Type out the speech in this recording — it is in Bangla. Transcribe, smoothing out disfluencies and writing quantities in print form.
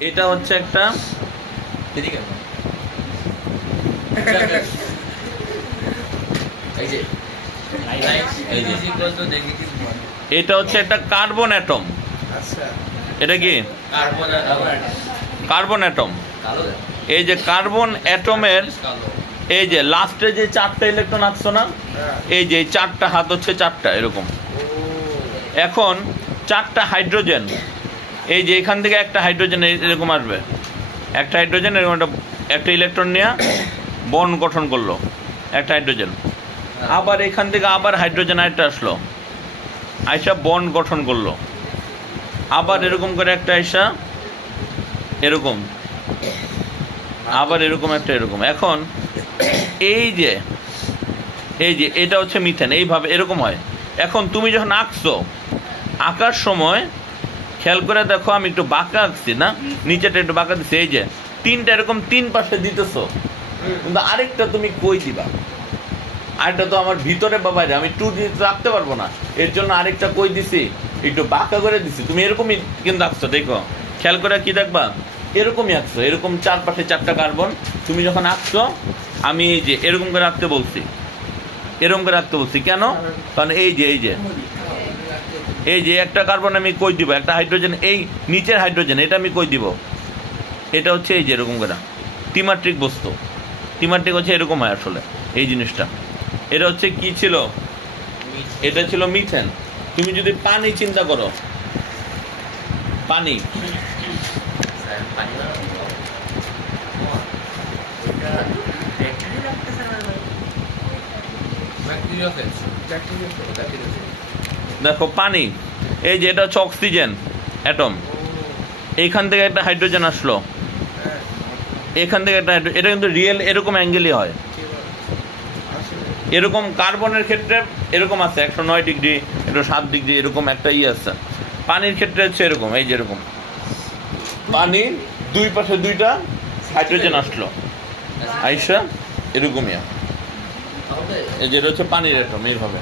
এটা হচ্ছে একটা এটা হচ্ছে একটা কার্বন অ্যাটম। এটা কি কার্বন অ্যাটম? এই যে কার্বন অ্যাটমের এই যে লাস্টে যে 4টা ইলেকট্রন আসছো না, এই যে 4টা হাত হচ্ছে 4টা এরকম। এখন 4টা হাইড্রোজেন, এই যে এখান থেকে একটা হাইড্রোজেন এরকম আসবে, একটা হাইড্রোজেন এরকম একটা ইলেকট্রন নিয়ে বন্ড গঠন করলো একটা হাইড্রোজেন। আবার এখান থেকে আবার হাইড্রোজেন আরেকটা আসলো, আইসা বন্ড গঠন করলো। আবার এরকম করে একটা আইসা এরকম, আবার এরকম একটা এরকম। এখন এই যে এটা হচ্ছে মিথেন, এইভাবে এরকম হয়। এখন তুমি যখন আঁকছো, আঁকার সময় খেয়াল করে দেখো, আমি একটু বাঁকা আঁকছি না, নিচেটা একটু বাঁকা দিচ্ছি। এই যে 3টা এরকম 3 পাশে দিতেছো, কিন্তু আরেকটা তুমি কই দিবা? আরেকটা তো আমার ভিতরে বা বাইরে, আমি 2 দিয়ে রাখতে পারবো না, এর জন্য আরেকটা কই দিছি, একটু বাঁকা করে দিছি। তুমি এরকমই কিন্তু আঁকছো, দেখো খেয়াল করে কি দেখবা, এরকমই আঁকছো, এরকম 4 পাশে 4টা কার্বন। তুমি যখন আঁকছো, আমি এই যে এরকম করে আঁকতে বলছি, এরকম করে আঁকতে বলছি কেন? কারণ এই যে একটা কার্বন আমি কই দিব, একটা হাইড্রোজেন, এই নিচের হাইড্রোজেন এটা আমি কই দিব, এটা হচ্ছে এই যে এরকম করে ত্রিমাত্রিক বস্তু। ত্রিমাত্রিক হচ্ছে এরকম হয় আসলে এই জিনিসটা। এটা হচ্ছে কি ছিল? এটা ছিল মিথেন। তুমি যদি পানি চিন্তা করো, পানি, দেখো পানি, এই যে এটা হচ্ছে অক্সিজেন অ্যাটম, এইখান থেকে একটা হাইড্রোজেন আসলো, এখান থেকে একটা, এটা কিন্তু রিয়েল এরকম অ্যাঙ্গেলই হয়। এরকম কার্বনের ক্ষেত্রে এরকম আছে 109 ডিগ্রি, 107 ডিগ্রি, এরকম একটা আছে। পানির ক্ষেত্রে হচ্ছে এরকম, এই যে এরকম পানির 2 পাশে 2টা হাইড্রোজেন আসলো, আইসা এরকমই। এই যেটা হচ্ছে পানির অ্যাটম, এইভাবে।